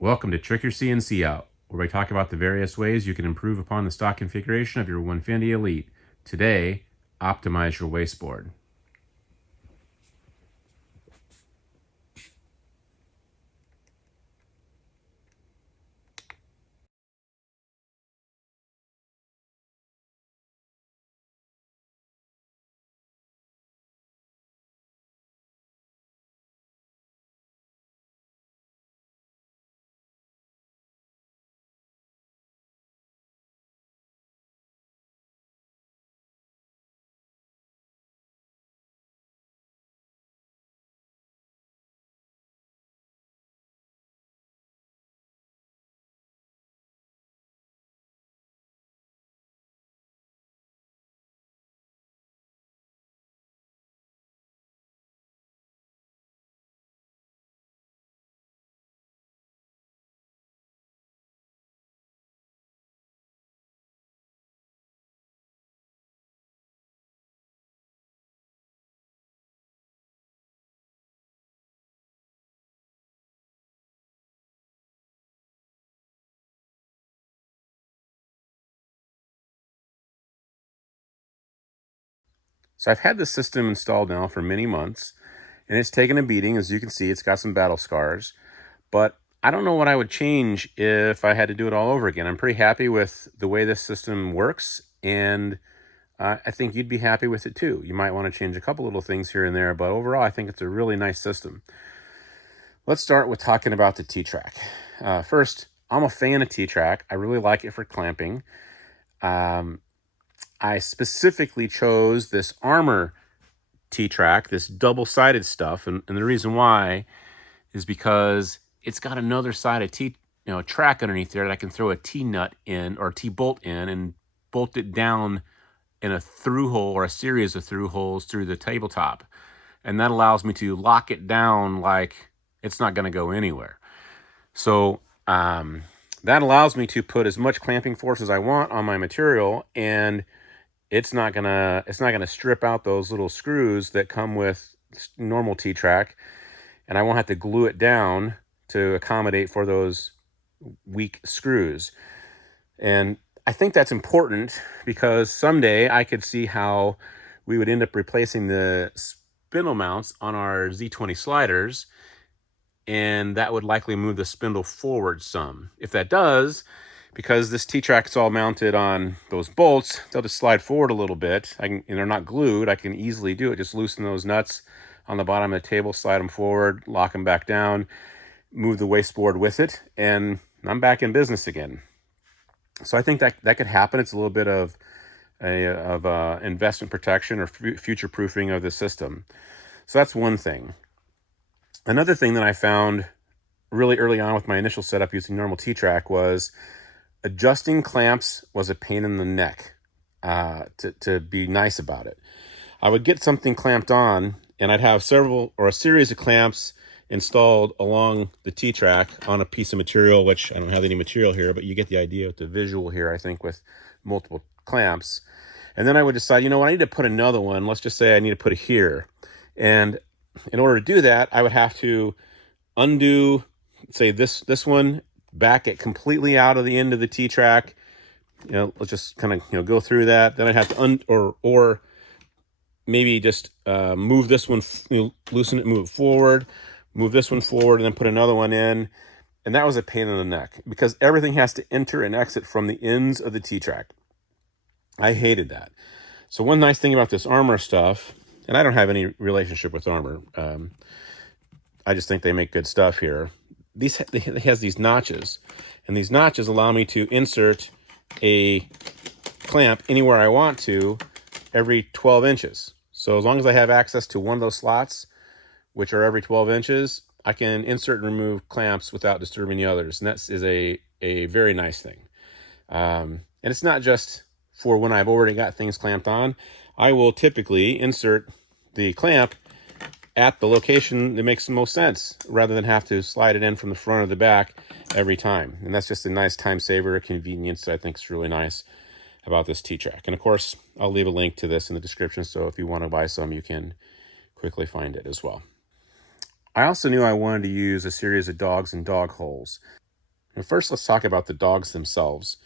Welcome to Trick Your CNC Out, where we talk about the various ways you can improve upon the stock configuration of your Winfinity Elite. Today, optimize your wasteboard. So I've had this system installed now for many months, and it's taken a beating. As you can see, it's got some battle scars, but I don't know what I would change if I had to do it all over again. I'm pretty happy with the way this system works, and I think you'd be happy with it too. You might want to change a couple little things here and there, but overall, I think it's a really nice system. Let's start with talking about the T-Track. First, I'm a fan of T-Track. I really like it for clamping. I specifically chose this Armor T-Track, this double-sided stuff, and the reason why is because it's got another side of track underneath there that I can throw a T-nut in or T-bolt in and bolt it down in a through hole or a series of through holes through the tabletop. And that allows me to lock it down like it's not going to go anywhere. So that allows me to put as much clamping force as I want on my material, and it's not gonna strip out those little screws that come with normal T-Track, and I won't have to glue it down to accommodate for those weak screws. And I think that's important because someday I could see how we would end up replacing the spindle mounts on our Z20 sliders, and that would likely move the spindle forward some. If that does, because this T-Track is all mounted on those bolts, they'll just slide forward a little bit. And they're not glued. I can easily do it. Just loosen those nuts on the bottom of the table, slide them forward, lock them back down, move the wasteboard with it, and I'm back in business again. So I think that could happen. It's a little bit of investment protection or future proofing of the system. So that's one thing. Another thing that I found really early on with my initial setup using normal T-Track was adjusting clamps was a pain in the neck, to be nice about it. I would get something clamped on, and I'd have a series of clamps installed along the T-Track on a piece of material, which I don't have any material here, but you get the idea with the visual here, I think, with multiple clamps. And then I would decide, you know what, I need to put another one. Let's just say I need to put it here. And in order to do that, I would have to undo, say, this one, back it completely out of the end of the T-Track. Let's just kind of go through that. Then I'd have to or maybe just move this one, loosen it, move it forward, move this one forward, and then put another one in. And that was a pain in the neck because everything has to enter and exit from the ends of the T-Track. I hated that. So one nice thing about this Armor stuff, and I don't have any relationship with Armor, I just think they make good stuff here. It has these notches, and these notches allow me to insert a clamp anywhere I want to every 12 inches. So as long as I have access to one of those slots, which are every 12 inches, I can insert and remove clamps without disturbing the others. And that is a very nice thing. And it's not just for when I've already got things clamped on. I will typically insert the clamp at the location that makes the most sense rather than have to slide it in from the front or the back every time. And that's just a nice time saver, convenience that I think is really nice about this T-Track. And of course, I'll leave a link to this in the description, so if you want to buy some, you can quickly find it as well. I also knew I wanted to use a series of dogs and dog holes. And first, let's talk about the dogs themselves.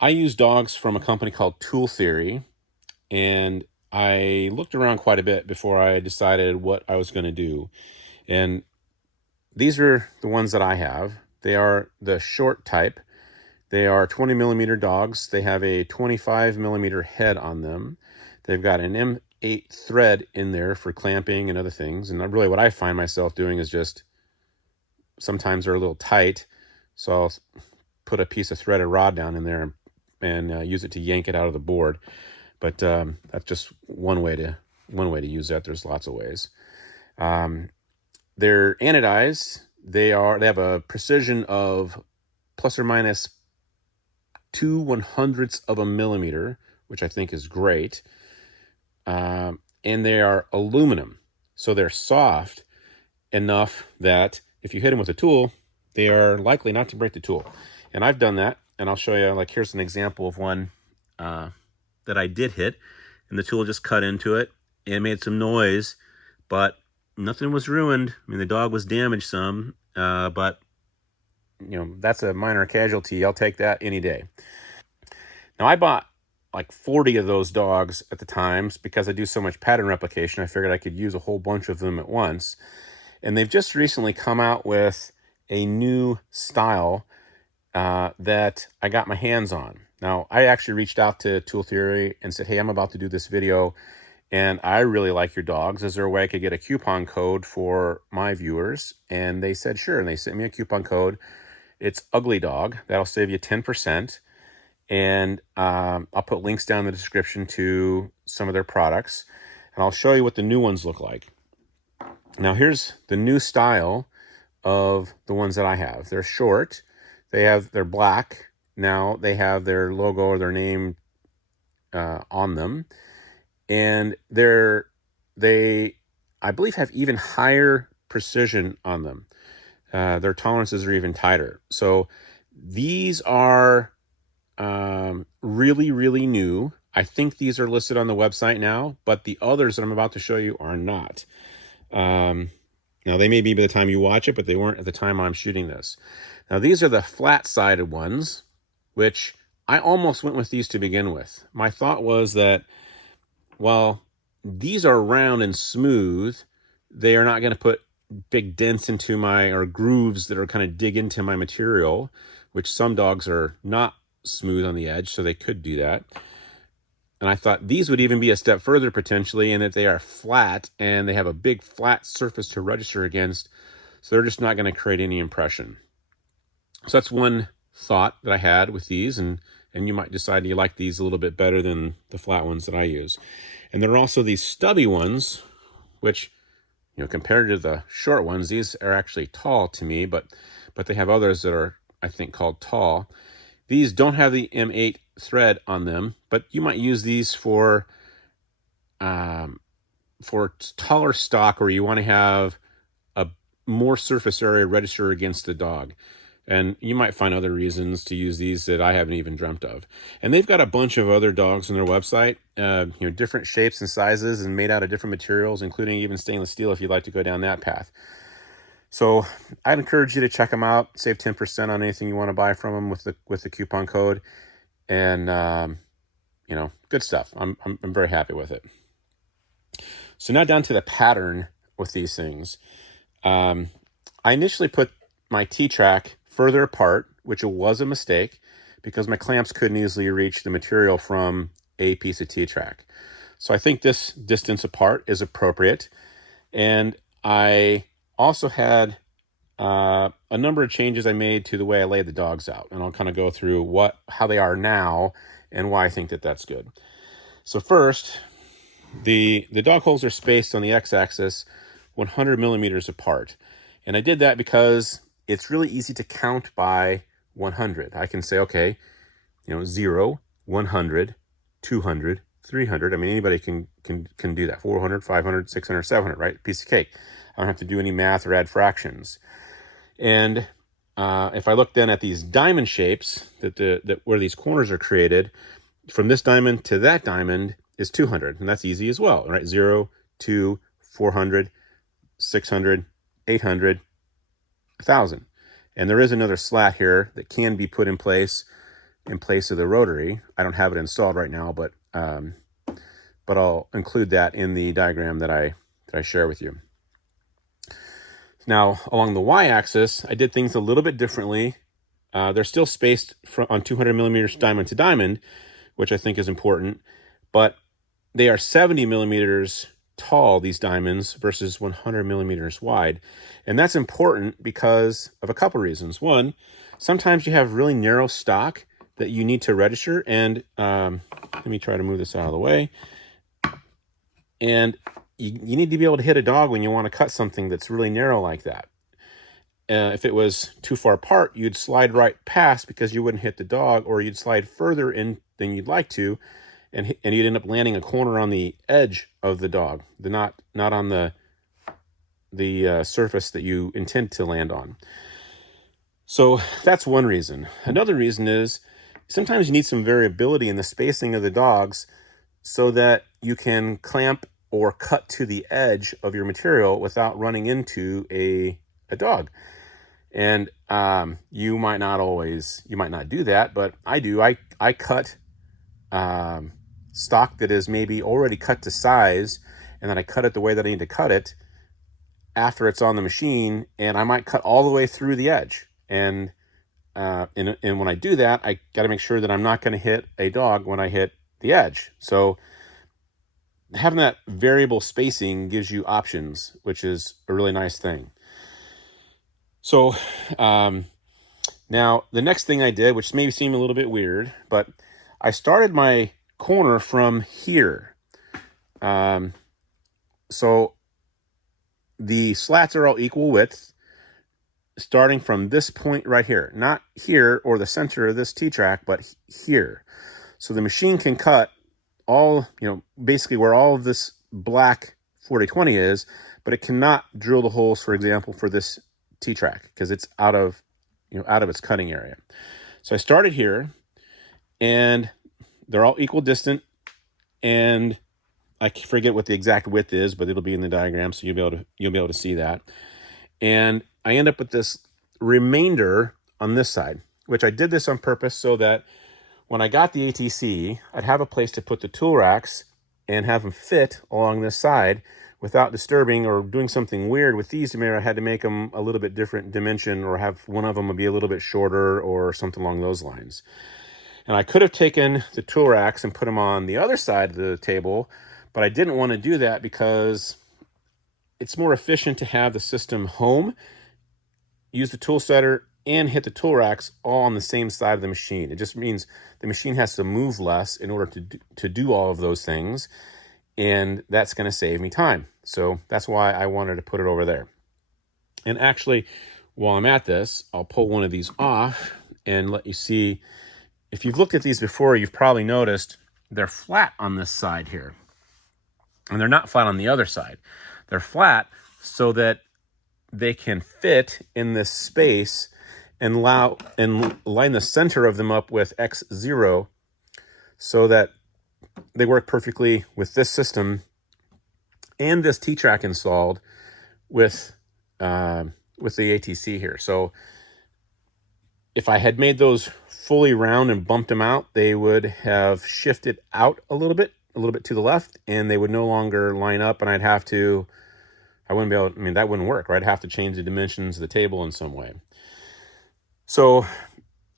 I use dogs from a company called Tool Theory, and I looked around quite a bit before I decided what I was going to do. And these are the ones that I have. They are the short type. They are 20 millimeter dogs. They have a 25 millimeter head on them. They've got an M8 thread in there for clamping and other things. And really what I find myself doing is just, sometimes they're a little tight, so I'll put a piece of threaded rod down in there and use it to yank it out of the board. But that's just one way to use that. There's lots of ways. They're anodized. They have a precision of plus or minus 2/100ths of a millimeter, which I think is great. And they are aluminum, so they're soft enough that if you hit them with a tool, they are likely not to break the tool. And I've done that, and I'll show you. Like, here's an example of one that I did hit, and the tool just cut into it and made some noise, but nothing was ruined. I mean, the dog was damaged some, but you know, that's a minor casualty. I'll take that any day. Now, I bought like 40 of those dogs at the times because I do so much pattern replication. I figured I could use a whole bunch of them at once. And they've just recently come out with a new style that I got my hands on. Now, I actually reached out to Tool Theory and said, hey, I'm about to do this video, and I really like your dogs. Is there a way I could get a coupon code for my viewers? And they said, sure. And they sent me a coupon code. It's Ugly Dog. That'll save you 10%. And I'll put links down in the description to some of their products. And I'll show you what the new ones look like. Now, here's the new style of the ones that I have. They're short. They're black. Now they have their logo or their name on them. And they, I believe, have even higher precision on them. Their tolerances are even tighter. So these are really, really new. I think these are listed on the website now, but the others that I'm about to show you are not. Now, they may be by the time you watch it, but they weren't at the time I'm shooting this. Now, these are the flat-sided ones, which I almost went with these to begin with. My thought was that, well, these are round and smooth. They are not going to put big dents into or grooves that are kind of dig into my material, which some dogs are not smooth on the edge, so they could do that. And I thought these would even be a step further potentially in that they are flat and they have a big flat surface to register against, so they're just not going to create any impression. So that's one thought that I had with these, and you might decide you like these a little bit better than the flat ones that I use. And there are also these stubby ones, which, you know, compared to the short ones, these are actually tall to me, but they have others that are, I think, called tall. These don't have the M8 thread on them, but you might use these for taller stock, where you want to have a more surface area register against the dog. And you might find other reasons to use these that I haven't even dreamt of. And they've got a bunch of other dogs on their website, you know, different shapes and sizes and made out of different materials, including even stainless steel if you'd like to go down that path. So I'd encourage you to check them out. Save 10% on anything you want to buy from them with the coupon code. And, you know, good stuff. I'm very happy with it. So now down to the pattern with these things. I initially put my T-track further apart, which was a mistake because my clamps couldn't easily reach the material from a piece of T-track. So I think this distance apart is appropriate. And I also had a number of changes I made to the way I laid the dogs out. And I'll kind of go through how they are now and why I think that that's good. So first, the dog holes are spaced on the x-axis 100 millimeters apart. And I did that because it's really easy to count by 100. I can say, okay, you know, 0, 100, 200, 300. I mean, anybody can do that. 400, 500, 600, 700, right? Piece of cake. I don't have to do any math or add fractions. And if I look then at these diamond shapes, that where these corners are created, from this diamond to that diamond is 200. And that's easy as well, right? 0, 2, 400, 600, 800, 1,000. And there is another slat here that can be put in place of the rotary. I don't have it installed right now, but I'll include that in the diagram that I share with you. Now, along the y-axis, I did things a little bit differently. They're still spaced on 200 millimeters diamond to diamond, which I think is important, but they are 70 millimeters tall, these diamonds, versus 100 millimeters wide. And that's important because of a couple reasons. One, sometimes you have really narrow stock that you need to register, and let me try to move this out of the way. And you need to be able to hit a dog when you want to cut something that's really narrow like that. If it was too far apart, you'd slide right past because you wouldn't hit the dog, or you'd slide further in than you'd like to, and you'd end up landing a corner on the edge of the dog, not on the surface that you intend to land on. So that's one reason. Another reason is sometimes you need some variability in the spacing of the dogs so that you can clamp or cut to the edge of your material without running into a dog. And you might not do that, but I do. I cut stock that is maybe already cut to size, and then I cut it the way that I need to cut it after it's on the machine, and I might cut all the way through the edge. And when I do that, I got to make sure that I'm not going to hit a dog when I hit the edge. So having that variable spacing gives you options, which is a really nice thing. So now the next thing I did, which may seem a little bit weird, but I started my corner from here. So the slats are all equal width, starting from this point right here, not here or the center of this T-track, but here. So the machine can cut all, basically where all of this black 4020 is, but it cannot drill the holes, for example, for this T-track because it's out of its cutting area. So I started here, and they're all equal distant, and I forget what the exact width is, but it'll be in the diagram, so you'll be able to see that. And I end up with this remainder on this side, which I did this on purpose so that when I got the ATC, I'd have a place to put the tool racks and have them fit along this side without disturbing or doing something weird with these. I had to make them a little bit different dimension, or have one of them be a little bit shorter or something along those lines. And I could have taken the tool racks and put them on the other side of the table, but I didn't want to do that because it's more efficient to have the system home, use the tool setter, and hit the tool racks all on the same side of the machine. It just means the machine has to move less in order to do all of those things, and that's going to save me time. So that's why I wanted to put it over there. And actually, while I'm at this, I'll pull one of these off and let you see. If you've looked at these before, you've probably noticed they're flat on this side here, and they're not flat on the other side. They're flat so that they can fit in this space and line the center of them up with X0 so that they work perfectly with this system and this T-track installed with the ATC here. So if I had made those fully round and bumped them out, they would have shifted out a little bit to the left, and they would no longer line up, and I wouldn't be able, that wouldn't work, right? I'd have to change the dimensions of the table in some way. So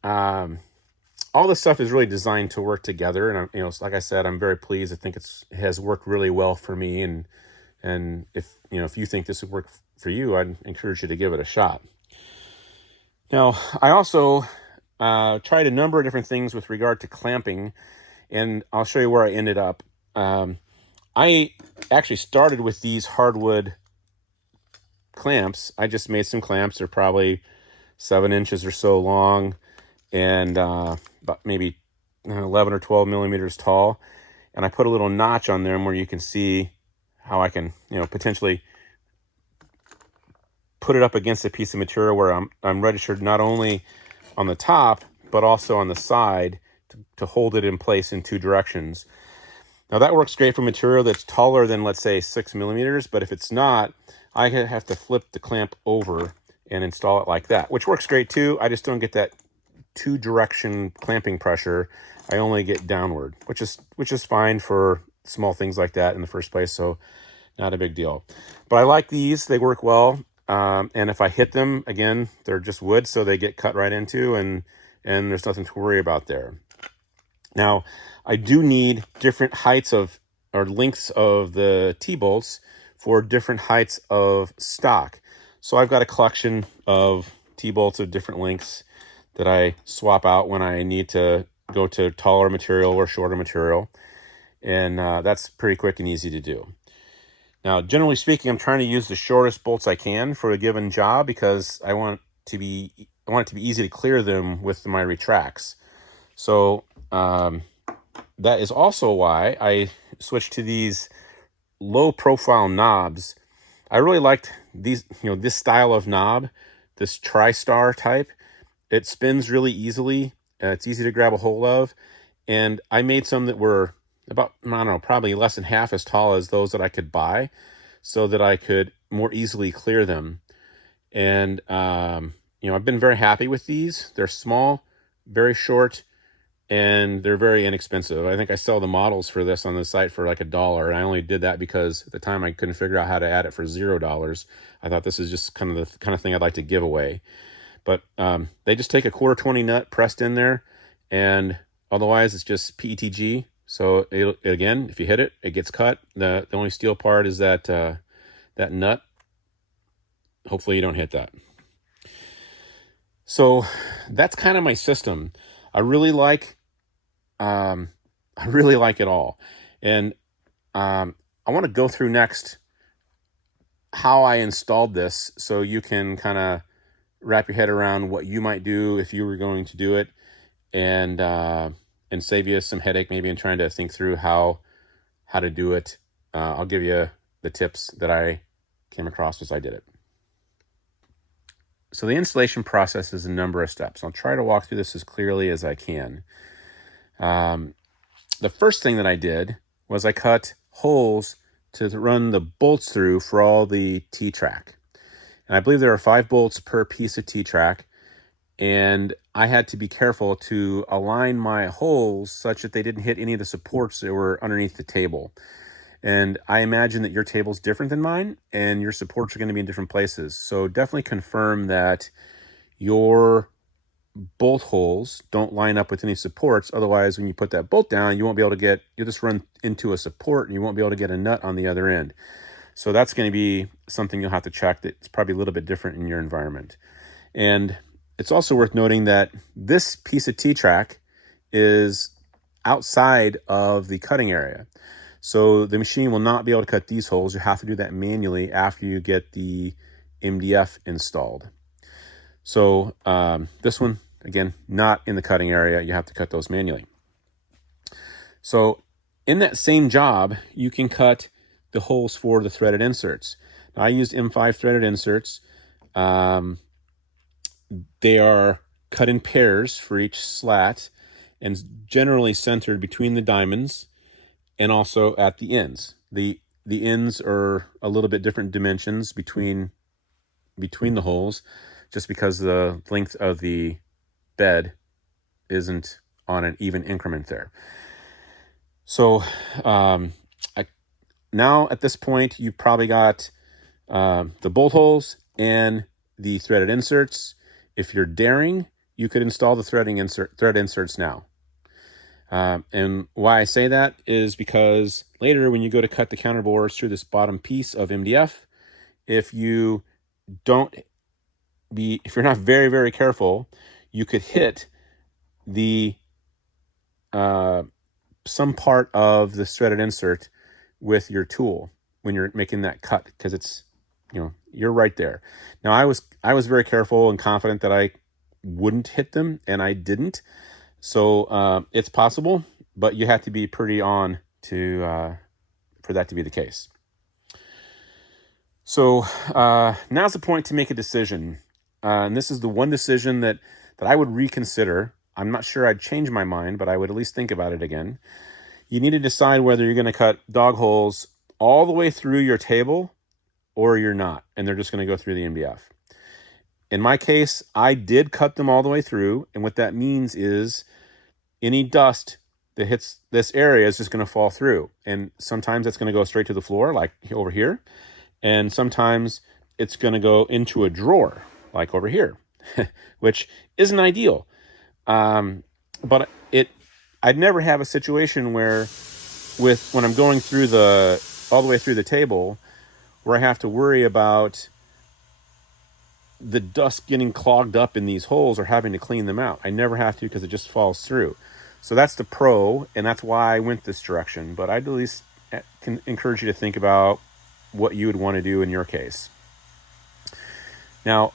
all this stuff is really designed to work together, and like I said, I'm very pleased. I think it has worked really well for me, and if you think this would work for you, I'd encourage you to give it a shot. Now, I also tried a number of different things with regard to clamping, and I'll show you where I ended up. I actually started with these hardwood clamps. I just made some clamps. They're probably 7 inches or so long, and about maybe 11 or 12 millimeters tall. And I put a little notch on them where you can see how I can, potentially put it up against a piece of material where I'm registered not only on the top, but also on the side to hold it in place in 2 directions. Now that works great for material that's taller than, let's say, 6 millimeters, but if it's not, I have to flip the clamp over and install it like that, which works great too. I just don't get that two-direction clamping pressure. I only get downward, which is fine for small things like that in the first place, so not a big deal. But I like these. They work well. And if I hit them, again, they're just wood, so they get cut right into, and there's nothing to worry about there. Now, I do need different heights of, or lengths of the T-bolts for different heights of stock. So I've got a collection of T-bolts of different lengths that I swap out when I need to go to taller material or shorter material. And that's pretty quick and easy to do. Now, generally speaking, I'm trying to use the shortest bolts I can for a given job because I want it to be easy to clear them with my retracts. So that is also why I switched to these low profile knobs. I really liked these, this style of knob, this TriStar type. It spins really easily. It's easy to grab a hold of. And I made some that were about, I don't know, probably less than half as tall as those that I could buy, so that I could more easily clear them. And, I've been very happy with these. They're small, very short, and they're very inexpensive. I think I sell the models for this on the site for like $1, and I only did that because at the time I couldn't figure out how to add it for $0. I thought this is just kind of the kind of thing I'd like to give away. But they just take a 1/4 nut pressed in there, and otherwise it's just PETG. So again, if you hit it, it gets cut. The only steel part is that that nut. Hopefully you don't hit that. So that's kind of my system. I really like it all. And I want to go through next how I installed this, so you can kind of wrap your head around what you might do if you were going to do it, and save you some headache maybe in trying to think through how to do it. I'll give you the tips that I came across as I did it. So the installation process is a number of steps. I'll try to walk through this as clearly as I can. The first thing that I did was I cut holes to run the bolts through for all the T-track. And I believe there are 5 bolts per piece of T-track. And I had to be careful to align my holes such that they didn't hit any of the supports that were underneath the table. And I imagine that your table's different than mine, and your supports are going to be in different places. So definitely confirm that your bolt holes don't line up with any supports. Otherwise, when you put that bolt down, you won't be able to you'll just run into a support and you won't be able to get a nut on the other end. So that's going to be something you'll have to check. That's probably a little bit different in your environment. And it's also worth noting that this piece of T-track is outside of the cutting area. So the machine will not be able to cut these holes. You have to do that manually after you get the MDF installed. So this one, again, not in the cutting area. You have to cut those manually. So in that same job, you can cut the holes for the threaded inserts. Now, I used M5 threaded inserts. They are cut in pairs for each slat and generally centered between the diamonds and also at the ends. The ends are a little bit different dimensions between the holes, just because the length of the bed isn't on an even increment there. So now at this point, you've probably got the bolt holes and the threaded inserts. If you're daring, you could install the thread inserts now. And why I say that is because later when you go to cut the counterbores through this bottom piece of MDF, if you're not very, very careful, you could hit the some part of the threaded insert with your tool when you're making that cut, because it's, you're right there. Now, I was very careful and confident that I wouldn't hit them, and I didn't. So it's possible, but you have to be pretty on for that to be the case. So now's the point to make a decision. And this is the one decision that I would reconsider. I'm not sure I'd change my mind, but I would at least think about it again. You need to decide whether you're going to cut dog holes all the way through your table or you're not, and they're just going to go through the MDF. in my case, I did cut them all the way through. And what that means is any dust that hits this area is just going to fall through. And sometimes it's going to go straight to the floor, like over here. And sometimes it's going to go into a drawer, like over here, which isn't ideal. But I'd never have a situation where when I'm going through all the way through the table, where I have to worry about the dust getting clogged up in these holes or having to clean them out. I never have to because it just falls through. So that's the pro, and that's why I went this direction. But I'd at least can encourage you to think about what you would want to do in your case. Now,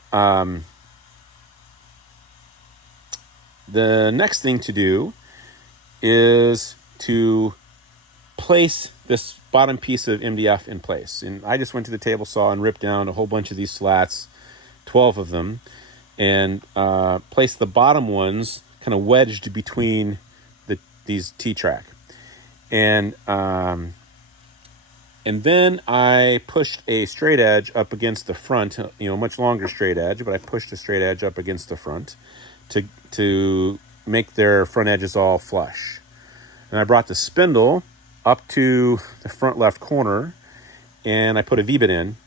the next thing to do is to place this bottom piece of MDF in place. And I just went to the table saw and ripped down a whole bunch of these slats, 12 of them, and placed the bottom ones kind of wedged between these T-track. And then I pushed a straight edge up against the front, much longer straight edge, but I pushed a straight edge up against the front to make their front edges all flush. And I brought the spindle up to the front left corner, and I put a V-bit in,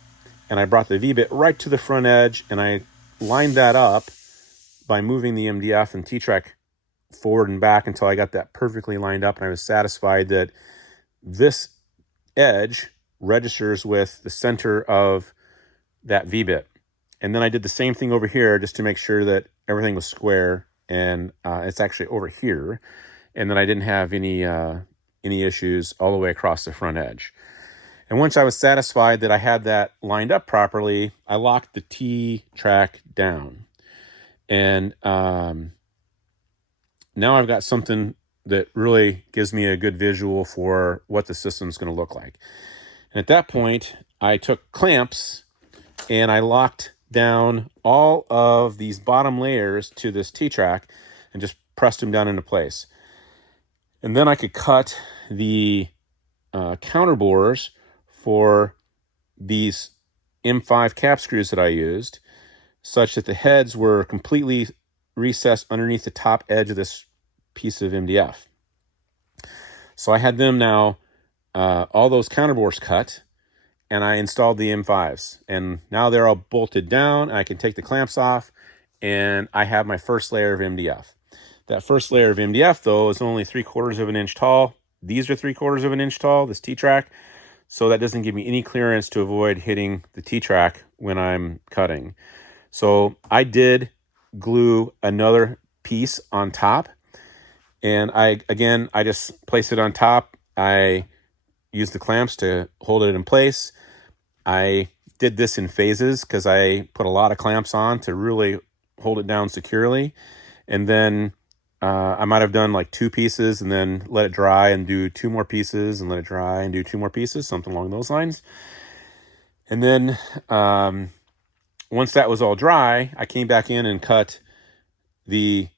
and I brought the V-bit right to the front edge, and I lined that up by moving the MDF and T-track forward and back until I got that perfectly lined up, and I was satisfied that this edge registers with the center of that V-bit. And then I did the same thing over here just to make sure that everything was square, and it's actually over here, and then I didn't have any issues all the way across the front edge. And once I was satisfied that I had that lined up properly, I locked the T-track down. And now I've got something that really gives me a good visual for what the system's going to look like. And at that point, I took clamps and I locked down all of these bottom layers to this T-track and just pressed them down into place. And then I could cut the counter bores for these M5 cap screws that I used, such that the heads were completely recessed underneath the top edge of this piece of MDF. So I had them now, all those counter bores cut, and I installed the M5s. And now they're all bolted down, and I can take the clamps off, and I have my first layer of MDF. That first layer of MDF, though, is only 3/4 of an inch tall. These are 3/4 of an inch tall, this T-track. So that doesn't give me any clearance to avoid hitting the T-track when I'm cutting. So I did glue another piece on top. And I just placed it on top. I used the clamps to hold it in place. I did this in phases because I put a lot of clamps on to really hold it down securely. And then I might have done like 2 pieces and then let it dry and do 2 more pieces and let it dry and do 2 more pieces, something along those lines. And then once that was all dry, I came back in and cut the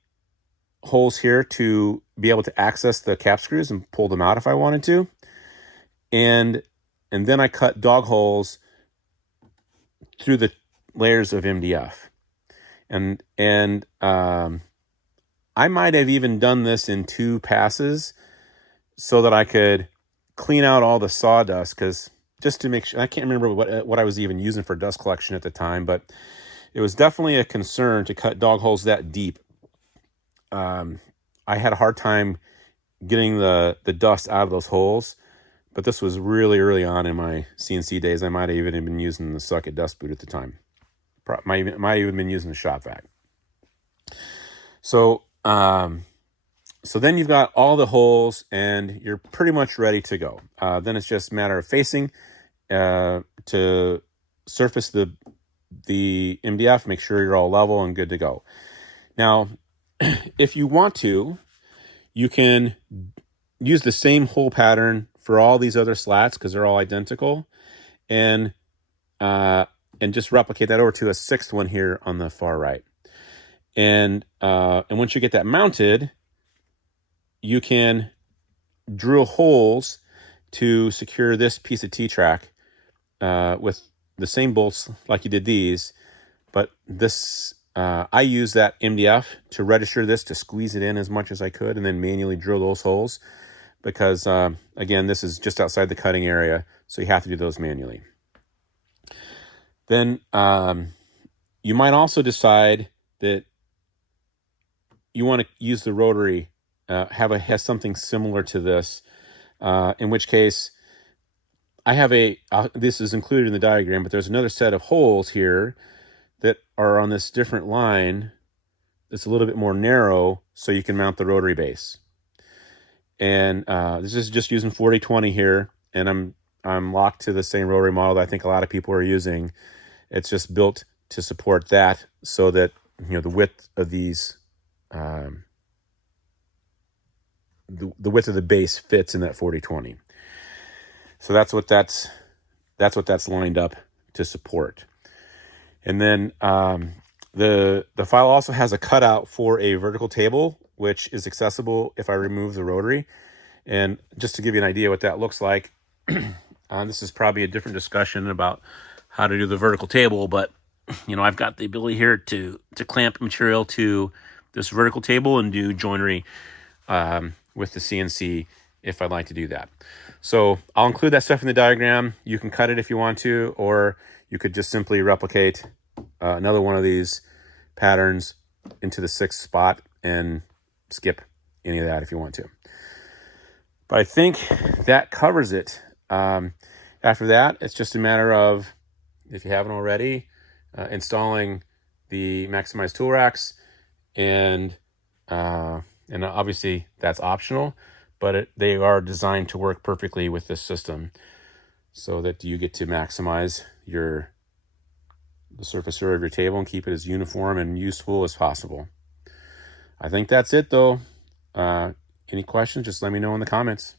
holes here to be able to access the cap screws and pull them out if I wanted to. And then I cut dog holes through the layers of MDF. And I might have even done this in 2 passes so that I could clean out all the sawdust, because just to make sure, I can't remember what I was even using for dust collection at the time, but it was definitely a concern to cut dog holes that deep. I had a hard time getting the dust out of those holes, but this was really early on in my CNC days. I might have even been using the Suck It Dust Boot at the time. Might have even been using the shop vac. So then you've got all the holes and you're pretty much ready to go. Then it's just a matter of facing to surface the MDF, make sure you're all level and good to go. Now, if you want to, you can use the same hole pattern for all these other slats because they're all identical, and just replicate that over to a 6th one here on the far right. And once you get that mounted, you can drill holes to secure this piece of T-track with the same bolts like you did these But this, I use that MDF to register this, to squeeze it in as much as I could, and then manually drill those holes. Because, again, this is just outside the cutting area, so you have to do those manually. Then you might also decide that you want to use the rotary, has something similar to this, in which case I have this is included in the diagram, but there's another set of holes here that are on this different line that's a little bit more narrow, so you can mount the rotary base. And this is just using 40-20 here, and I'm locked to the same rotary model that I think a lot of people are using. It's just built to support that, so that the width of these, the width of the base fits in that 40-20. So that's what that's lined up to support. And then the file also has a cutout for a vertical table, which is accessible if I remove the rotary. And just to give you an idea what that looks like, this is probably a different discussion about how to do the vertical table, but I've got the ability here to clamp material to this vertical table and do joinery with the CNC if I'd like to do that. So I'll include that stuff in the diagram. You can cut it if you want to, or you could just simply replicate another one of these patterns into the 6th spot and skip any of that if you want to. But I think that covers it. After that, it's just a matter of, if you haven't already, installing the Maximize tool racks, and obviously that's optional, but they are designed to work perfectly with this system, so that you get to maximize the surface area of your table and keep it as uniform and useful as possible. I think that's it, though. Any questions, just let me know in the comments.